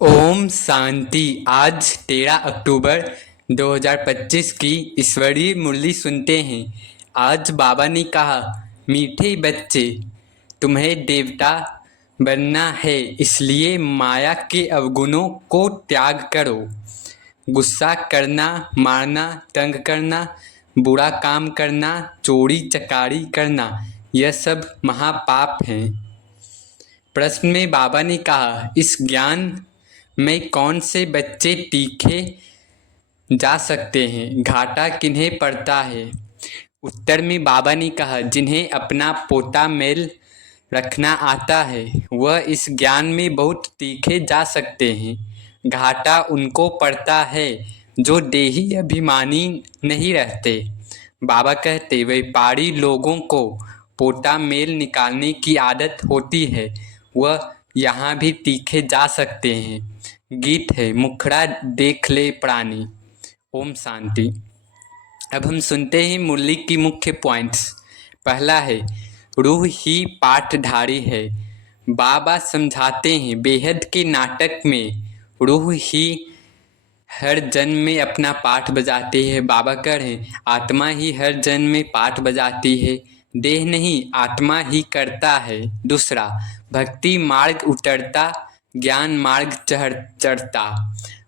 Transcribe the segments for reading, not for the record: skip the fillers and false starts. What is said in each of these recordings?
ओम शांति। आज 13 अक्टूबर 2025 की ईश्वरीय मुरली सुनते हैं। आज बाबा ने कहा, मीठे बच्चे, तुम्हें देवता बनना है, इसलिए माया के अवगुणों को त्याग करो। गुस्सा करना, मारना, तंग करना, बुरा काम करना, चोरी चकारी करना, यह सब महापाप हैं। प्रश्न में बाबा ने कहा, इस ज्ञान में कौन से बच्चे तीखे जा सकते हैं? घाटा किन्हें पड़ता है? उत्तर में बाबा ने कहा, जिन्हें अपना पोता मेल रखना आता है वह इस ज्ञान में बहुत तीखे जा सकते हैं। घाटा उनको पड़ता है जो देही अभिमानी नहीं रहते। बाबा कहते, व्यापारी लोगों को पोता मेल निकालने की आदत होती है, वह यहाँ भी तीखे जा सकते हैं। गीत है, मुखड़ा देख ले प्राणी। ओम शांति। अब हम सुनते हैं मुरली की मुख्य पॉइंट्स। पहला है, रूह ही पाठधारी है। बाबा समझाते हैं, बेहद के नाटक में रूह ही हर जन्म में अपना पाठ बजाती है। बाबा कह रहे हैं, आत्मा ही हर जन्म में पाठ बजाती है, देह नहीं, आत्मा ही करता है। दूसरा, भक्ति मार्ग उतरता, ज्ञान मार्ग चढ़ता।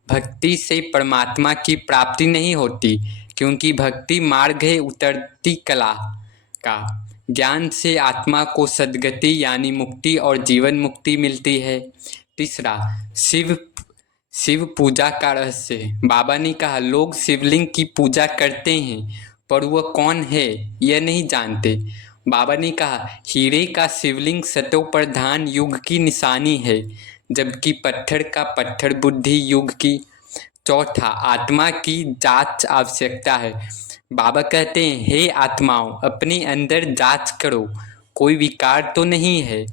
भक्ति से परमात्मा की प्राप्ति नहीं होती, क्योंकि भक्ति मार्ग है उतरती कला का। ज्ञान से आत्मा को सद्गति यानी मुक्ति और जीवन मुक्ति मिलती है। तीसरा, शिव पूजा का रहस्य। बाबा ने कहा, लोग शिवलिंग की पूजा करते हैं पर वह कौन है यह नहीं जानते। बाबा ने कहा, हीरे का शिवलिंग सतो प्रधान युग की निशानी है, जबकि पत्थर का पत्थर बुद्धि युग की। चौथा, आत्मा की जांच आवश्यकता है। बाबा कहते हैं, हे आत्माओं, अपने अंदर जांच करो, कोई विकार तो नहीं है।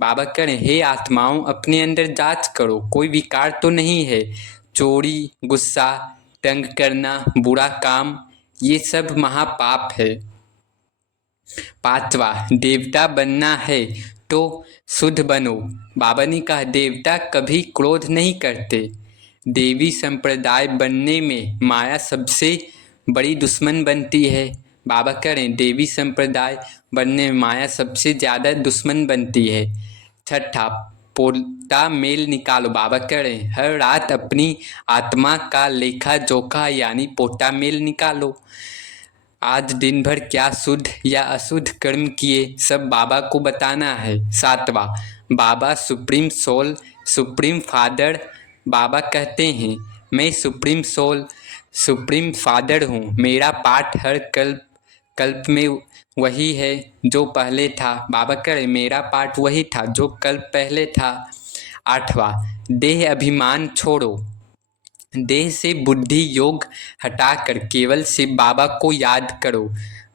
बाबा कह रहे हैं, हे आत्माओं, अपने अंदर जांच करो, कोई विकार तो नहीं है। चोरी, गुस्सा, तंग करना, बुरा काम, ये सब महापाप है। पांचवा, देवता बनना है तो शुद्ध बनो। बाबा ने कहा, देवता कभी क्रोध नहीं करते। देवी संप्रदाय बनने में माया सबसे बड़ी दुश्मन बनती है। बाबा कह रहे हैं, देवी संप्रदाय बनने में माया सबसे ज़्यादा दुश्मन बनती है। छठा, पोता मेल निकालो। बाबा कह रहे हैं, हर रात अपनी आत्मा का लेखा जोखा यानी पोता मेल निकालो। आज दिन भर क्या शुद्ध या अशुद्ध कर्म किए, सब बाबा को बताना है। सातवां, बाबा सुप्रीम सोल, सुप्रीम फादर। बाबा कहते हैं, मैं सुप्रीम सोल, सुप्रीम फादर हूँ। मेरा पाठ हर कल्प में वही है जो पहले था। बाबा कह रहे, मेरा पाठ वही था जो कल्प पहले था। आठवां, देह अभिमान छोड़ो। देह से बुद्धि योग हटाकर केवल शिव बाबा को याद करो।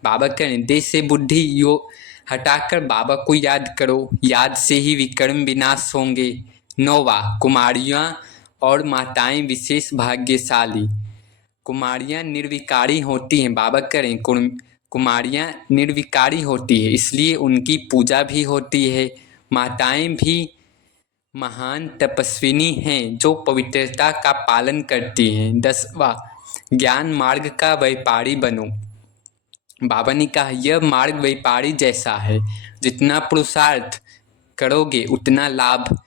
बाबा कह रहे, देह से बुद्धि योग हटाकर बाबा को याद करो, याद से ही विक्रम विनाश होंगे। नौवां, कुमारियाँ और माताएं विशेष भाग्यशाली। कुमारियाँ निर्विकारी होती हैं। बाबा कह रहे हैं, कुमारियाँ निर्विकारी होती है, इसलिए उनकी पूजा भी होती है। माताएं भी महान तपस्विनी हैं जो पवित्रता का पालन करती हैं। 10वां, ज्ञान मार्ग का व्यापारी बनो। बाबा ने कहा, यह मार्ग व्यापारी जैसा है, जितना पुरुषार्थ करोगे उतना लाभ।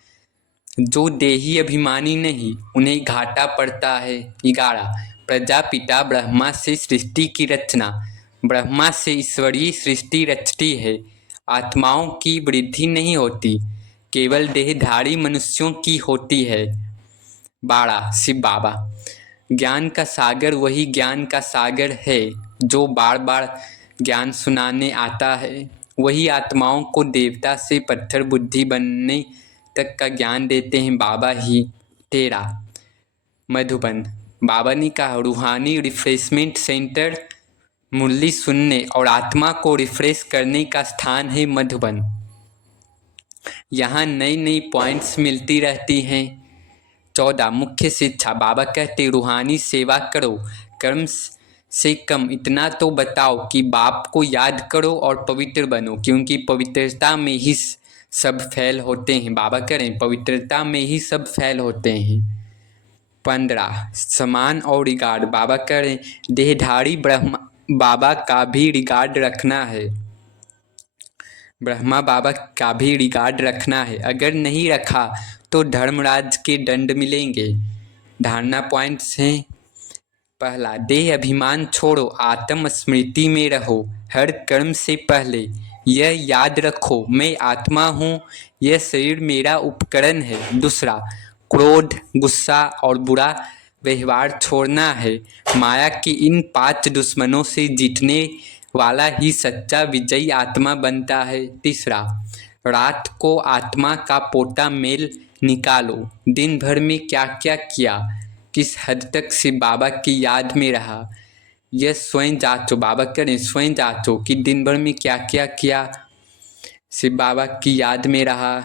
जो देही अभिमानी नहीं, उन्हें घाटा पड़ता है। 11, प्रजापिता ब्रह्मा से सृष्टि की रचना। ब्रह्मा से ईश्वरीय सृष्टि रचती है। आत्माओं की वृद्धि नहीं होती, केवल देहधारी मनुष्यों की होती है। 12, शिव बाबा। ज्ञान का सागर वही ज्ञान का सागर है जो बार बार ज्ञान सुनाने आता है। वही आत्माओं को देवता से पत्थर बुद्धि बनने तक का ज्ञान देते हैं, बाबा ही। 13, मधुबन। बाबा ने कहा, रूहानी रिफ्रेशमेंट सेंटर मुरली सुनने और आत्मा को रिफ्रेश करने का स्थान है मधुबन। यहाँ नई नई पॉइंट्स मिलती रहती हैं। 14, मुख्य शिक्षा। बाबा कहते, रूहानी सेवा करो, कर्म से कम इतना तो बताओ कि बाप को याद करो और पवित्र बनो, क्योंकि पवित्रता में ही सब फैल होते हैं। बाबा करें पवित्रता में ही सब फैल होते हैं। 15 समान और रिगार्ड। बाबा करें देहधारी ब्रह्मा बाबा का भी रिगार्ड रखना है। ब्रह्मा बाबा का भी रिगार्ड रखना है। अगर नहीं रखा तो धर्मराज के दंड मिलेंगे। धारणा पॉइंट्स हैं। पहला, देह अभिमान छोड़ो, आत्म स्मृति में रहो। हर कर्म से पहले यह याद रखो, मैं आत्मा हूँ, यह शरीर मेरा उपकरण है। दूसरा, क्रोध, गुस्सा और बुरा व्यवहार छोड़ना है। माया की इन 5 दुश्मनों से जीतने वाला ही सच्चा विजयी आत्मा बनता है। तीसरा, रात को आत्मा का पोटा मेल निकालो। दिन भर में क्या क्या किया, किस हद तक शिव बाबा की याद में रहा, यह स्वयं जांचो। बाबा करें स्वयं जांचो कि दिन भर में क्या क्या किया, शिव बाबा की याद में रहा।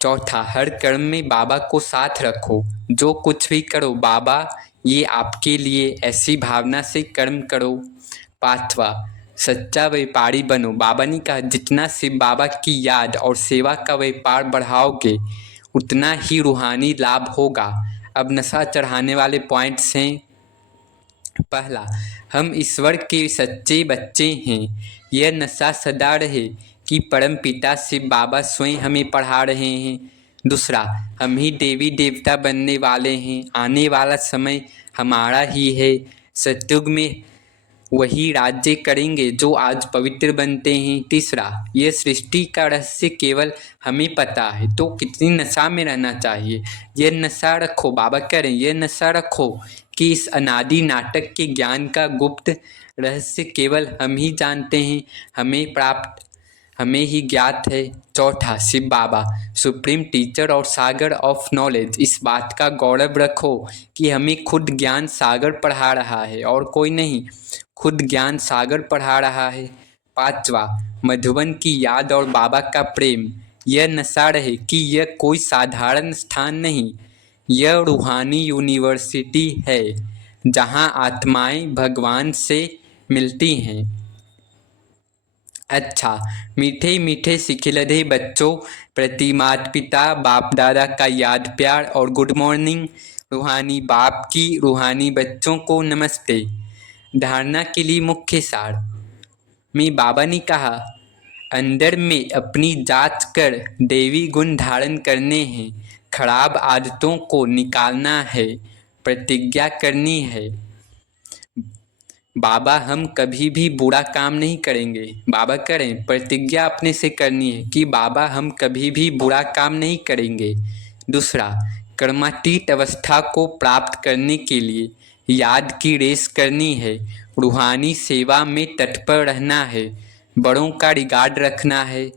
चौथा, हर कर्म में बाबा को साथ रखो। जो कुछ भी करो बाबा ये आपके लिए, ऐसी भावना से कर्म करो। पांचवा, सच्चा व्यापारी बनो। बाबा ने कहा जितना शिव बाबा की याद और सेवा का व्यापार बढ़ाओगे उतना ही रूहानी लाभ होगा। अब नशा चढ़ाने वाले पॉइंट्स हैं। पहला, हम ईश्वर के सच्चे बच्चे हैं। यह नशा सदा रहे कि परम पिता शिव बाबा स्वयं हमें पढ़ा रहे हैं। दूसरा, हम ही देवी देवता बनने वाले हैं, आने वाला समय हमारा ही है। सतयुग में वही राज्य करेंगे जो आज पवित्र बनते हैं। तीसरा, यह सृष्टि का रहस्य केवल हमें पता है, तो कितनी नशा में रहना चाहिए। यह नशा रखो, बाबा कह रहे हैं यह नशा रखो कि इस अनादि नाटक के ज्ञान का गुप्त रहस्य केवल हम ही जानते हैं, हमें ही ज्ञात है। चौथा, शिव बाबा सुप्रीम टीचर और सागर ऑफ नॉलेज। इस बात का गौरव रखो कि हमें खुद ज्ञान सागर पढ़ा रहा है और कोई नहीं, खुद ज्ञान सागर पढ़ा रहा है। पांचवा, मधुबन की याद और बाबा का प्रेम। यह नशा रहे कि यह कोई साधारण स्थान नहीं, यह रूहानी यूनिवर्सिटी है जहां आत्माएं भगवान से मिलती हैं। अच्छा, मीठे मीठे सिखिलधे बच्चों प्रति माता पिता बाप दादा का याद प्यार और गुड मॉर्निंग। रूहानी बाप की रूहानी बच्चों को नमस्ते। धारणा के लिए मुख्य सार में बाबा ने कहा अंदर में अपनी जांच कर देवी गुण धारण करने हैं, खराब आदतों को निकालना है, प्रतिज्ञा करनी है। बाबा हम कभी भी बुरा काम नहीं करेंगे। बाबा करें प्रतिज्ञा अपने से करनी है कि बाबा हम कभी भी बुरा काम नहीं करेंगे। दूसरा, कर्मातीत अवस्था को प्राप्त करने के लिए याद की रेस करनी है, रूहानी सेवा में तत्पर रहना है, बड़ों का रिगार्ड रखना है।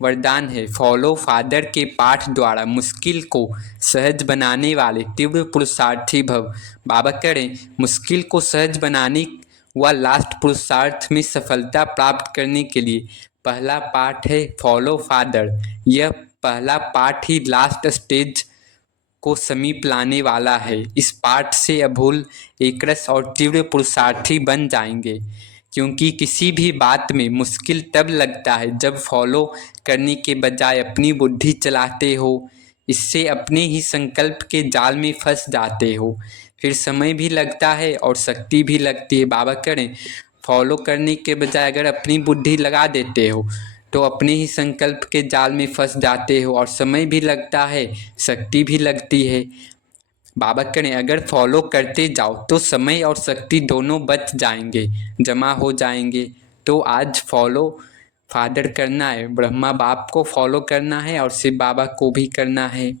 वरदान है, फॉलो फादर के पाठ द्वारा मुश्किल को सहज बनाने वाले तीव्र पुरुषार्थी भव। बाबा करें मुश्किल को सहज बनाने व लास्ट पुरुषार्थ में सफलता प्राप्त करने के लिए पहला पाठ है फॉलो फादर। यह पहला पाठ ही लास्ट स्टेज को समीप लाने वाला है। इस पाठ से अभूल एकरस और तीव्र पुरुषार्थी बन जाएंगे, क्योंकि किसी भी बात में मुश्किल तब लगता है जब फॉलो करने के बजाय अपनी बुद्धि चलाते हो। इससे अपने ही संकल्प के जाल में फंस जाते हो, फिर समय भी लगता है और शक्ति भी लगती है। बाबा करें फॉलो करने के बजाय अगर अपनी बुद्धि लगा देते हो तो अपने ही संकल्प के जाल में फंस जाते हो और समय भी लगता है, शक्ति भी लगती है। बाबा करें अगर फॉलो करते जाओ तो समय और शक्ति दोनों बच जाएंगे, जमा हो जाएंगे। तो आज फॉलो फादर करना है, ब्रह्मा बाप को फॉलो करना है और शिव बाबा को भी करना है।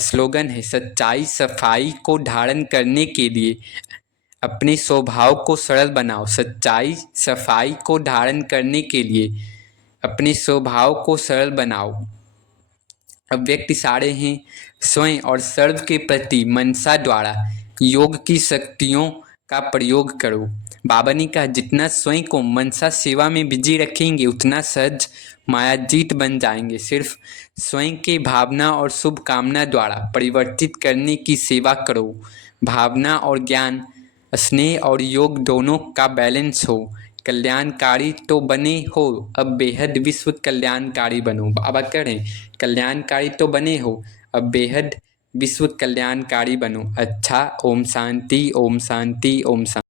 स्लोगन है, सच्चाई सफाई को धारण करने के लिए अपने स्वभाव को सरल बनाओ। सच्चाई सफाई को धारण करने के लिए अपने स्वभाव को सरल बनाओ। अव्यक्त इशारे हैं, स्वयं और सर्व के प्रति मनसा द्वारा योग की शक्तियों का प्रयोग करो। बाबा ने कहा जितना स्वयं को मनसा सेवा में बिजी रखेंगे उतना सहज मायाजीत बन जाएंगे। सिर्फ स्वयं के भावना और शुभ कामना द्वारा परिवर्तित करने की सेवा करो। भावना और ज्ञान, स्नेह और योग दोनों का बैलेंस हो, कल्याणकारी तो बने हो, अब बेहद विश्व कल्याणकारी बनो। बाबा कह रहे हैं कल्याणकारी तो बने हो, अब बेहद विश्व कल्याणकारी बनो। अच्छा, ओम शांति, ओम शांति, ओम शांति।